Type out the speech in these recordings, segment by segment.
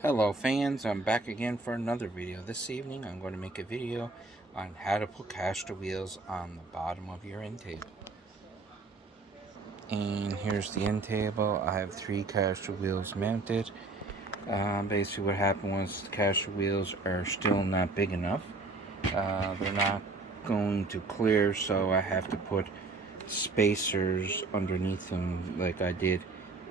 Hello fans, I'm back again for another video. This evening I'm going to make a video on how to put caster wheels on the bottom of your end table. And here's the end table. I have 3 caster wheels mounted. Basically what happened was the caster wheels are still not big enough. They're not going to clear, so I have to put spacers underneath them like I did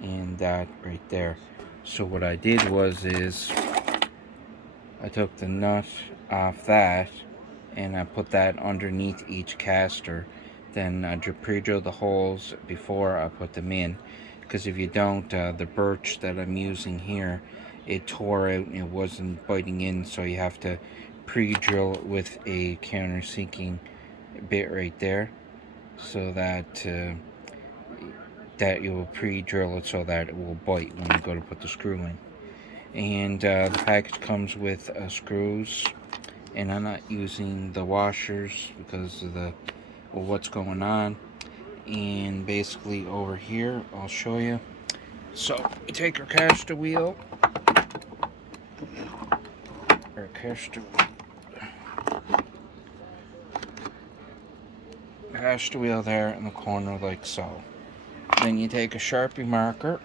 in that right there. So what I did is I took the nut off that and I put that underneath each caster. Then I pre-drilled the holes before I put them in, because if you don't, the birch that I'm using here, it tore out and it wasn't biting in, so you have to pre-drill it with a countersinking bit right there, so that you will pre-drill it so that it will bite when you go to put the screw in. And the package comes with screws, and I'm not using the washers because of what's going on. And basically over here I'll show you. So you take your caster wheel, caster wheel there in the corner like so. Then you take a Sharpie marker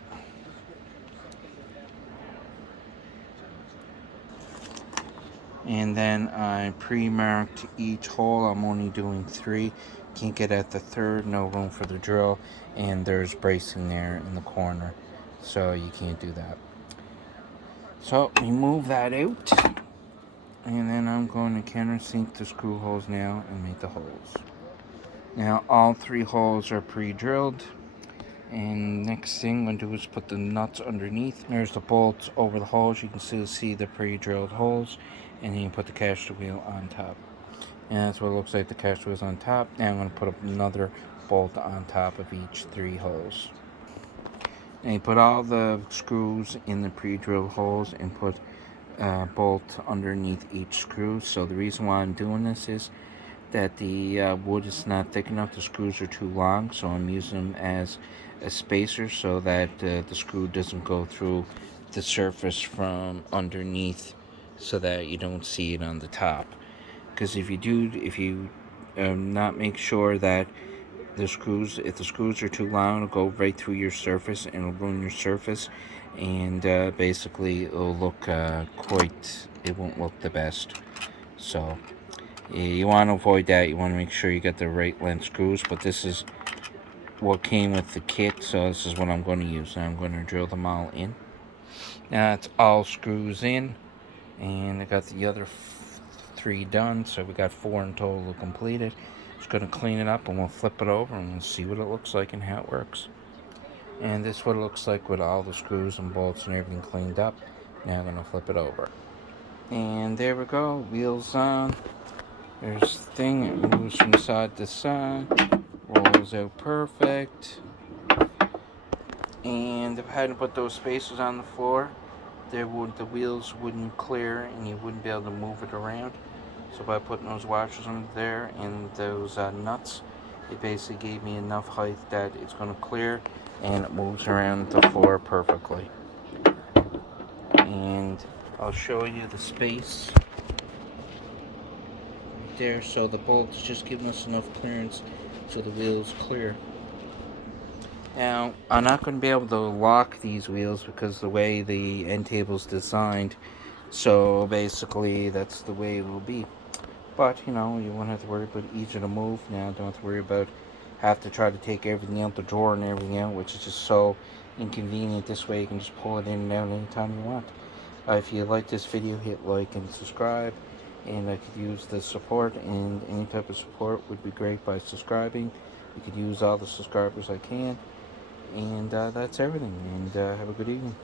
and then I pre-marked each hole. I'm only doing 3. Can't get at the 3rd, no room for the drill, and there's bracing there in the corner, so you can't do that. So we move that out, and then I'm going to countersink the screw holes now and make the holes. Now all 3 holes are pre-drilled, and next thing I'm going to do is put the nuts underneath. There's the bolts over the holes. You can still see the pre-drilled holes, and then you put the caster wheel on top. And that's what it looks like. The caster wheel's on top. Now I'm going to put up another bolt on top of each 3 holes. And you put all the screws in the pre-drilled holes and put a bolt underneath each screw. So the reason why I'm doing this is that the wood is not thick enough. The screws are too long, so I'm using them as a spacer so that the screw doesn't go through the surface from underneath, so that you don't see it on the top. Because if you not make sure that if the screws are too long, it'll go right through your surface and it'll ruin your surface, and basically it'll look it won't look the best. So you want to avoid that. You want to make sure you get the right length screws, but this is what came with the kit, so this is what I'm going to use. Now I'm going to drill them all in. Now it's all screws in, and I got the other 3 done, so we got 4 in total completed. Just going to clean it up and we'll flip it over and we'll see what it looks like and how it works. And this is what it looks like with all the screws and bolts and everything cleaned up. Now I'm going to flip it over. And there we go, wheels on. There's the thing, it moves from side to side, rolls out perfect. And if I hadn't put those spacers on the floor, the wheels wouldn't clear and you wouldn't be able to move it around. So by putting those washers under there and those nuts, it basically gave me enough height that it's going to clear and it moves around the floor perfectly. And I'll show you the space right there. So the bolts just giving us enough clearance so the wheels clear. Now, I'm not going to be able to lock these wheels because the way the end table is designed, so basically that's the way it will be. But, you won't have to worry about easy to move. Now, don't have to worry about have to try to take everything out the drawer and everything out, which is just so inconvenient. This way you can just pull it in and out anytime you want. If you like this video, hit like and subscribe. And I could use the support, and any type of support would be great by subscribing. You could use all the subscribers I can. And that's everything. And have a good evening.